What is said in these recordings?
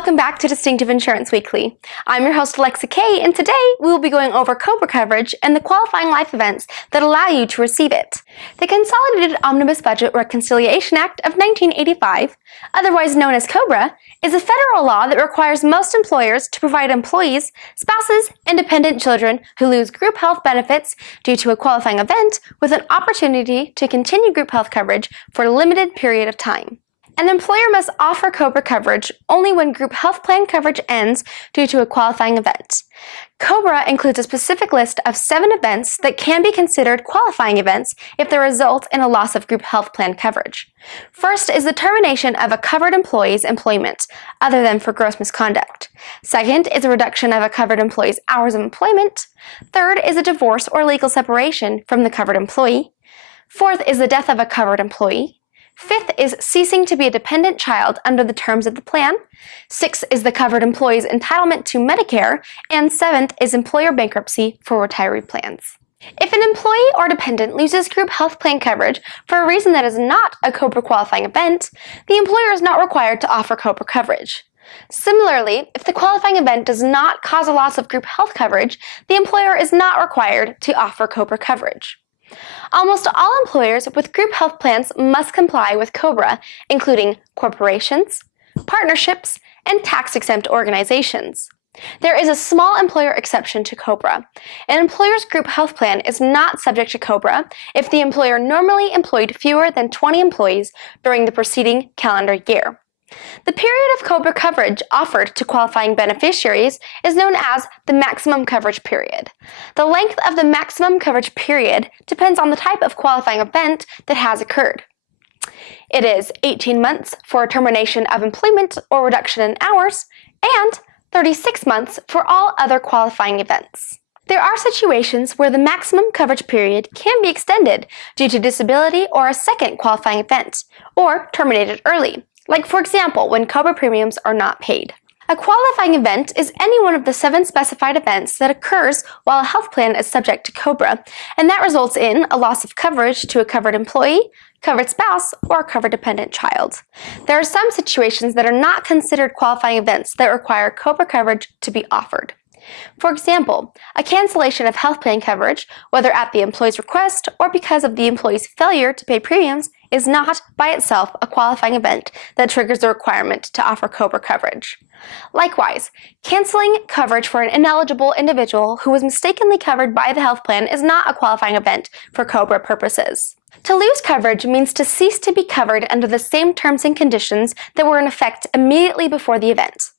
Welcome back to Distinctive Insurance Weekly. I'm your host Alexa Kay, and today we will be going over COBRA coverage and the qualifying life events that allow you to receive it. The Consolidated Omnibus Budget Reconciliation Act of 1985, otherwise known as COBRA, is a federal law that requires most employers to provide employees, spouses, and dependent children who lose group health benefits due to a qualifying event with an opportunity to continue group health coverage for a limited period of time. An employer must offer COBRA coverage only when group health plan coverage ends due to a qualifying event. COBRA includes a specific list of 7 events that can be considered qualifying events if they result in a loss of group health plan coverage. First is the termination of a covered employee's employment, other than for gross misconduct. Second is a reduction of a covered employee's hours of employment. Third is a divorce or legal separation from the covered employee. Fourth is the death of a covered employee. Fifth is ceasing to be a dependent child under the terms of the plan. Sixth is the covered employee's entitlement to Medicare. And seventh is employer bankruptcy for retiree plans. If an employee or dependent loses group health plan coverage for a reason that is not a COBRA qualifying event, the employer is not required to offer COBRA coverage. Similarly, if the qualifying event does not cause a loss of group health coverage, the employer is not required to offer COBRA coverage. Almost all employers with group health plans must comply with COBRA, including corporations, partnerships, and tax-exempt organizations. There is a small employer exception to COBRA. An employer's group health plan is not subject to COBRA if the employer normally employed fewer than 20 employees during the preceding calendar year. The period of COBRA coverage offered to qualifying beneficiaries is known as the maximum coverage period. The length of the maximum coverage period depends on the type of qualifying event that has occurred. It is 18 months for termination of employment or reduction in hours, and 36 months for all other qualifying events. There are situations where the maximum coverage period can be extended due to disability or a second qualifying event, or terminated early. Like, for example, when COBRA premiums are not paid. A qualifying event is any one of the 7 specified events that occurs while a health plan is subject to COBRA, and that results in a loss of coverage to a covered employee, covered spouse, or a covered dependent child. There are some situations that are not considered qualifying events that require COBRA coverage to be offered. For example, a cancellation of health plan coverage, whether at the employee's request or because of the employee's failure to pay premiums, is not by itself a qualifying event that triggers the requirement to offer COBRA coverage. Likewise, canceling coverage for an ineligible individual who was mistakenly covered by the health plan is not a qualifying event for COBRA purposes. To lose coverage means to cease to be covered under the same terms and conditions that were in effect immediately before the event.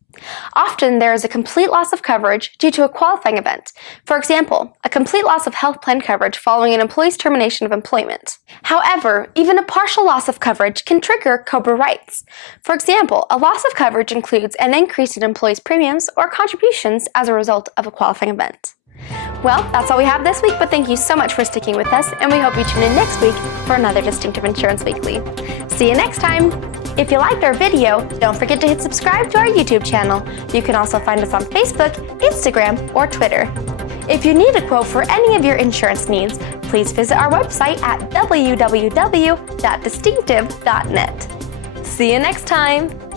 Often, there is a complete loss of coverage due to a qualifying event. For example, a complete loss of health plan coverage following an employee's termination of employment. However, even a partial loss of coverage can trigger COBRA rights. For example, a loss of coverage includes an increase in employees' premiums or contributions as a result of a qualifying event. Well, that's all we have this week, but thank you so much for sticking with us, and we hope you tune in next week for another Distinctive Insurance Weekly. See you next time! If you liked our video, don't forget to hit subscribe to our YouTube channel. You can also find us on Facebook, Instagram, or Twitter. If you need a quote for any of your insurance needs, please visit our website at www.distinctive.net. See you next time!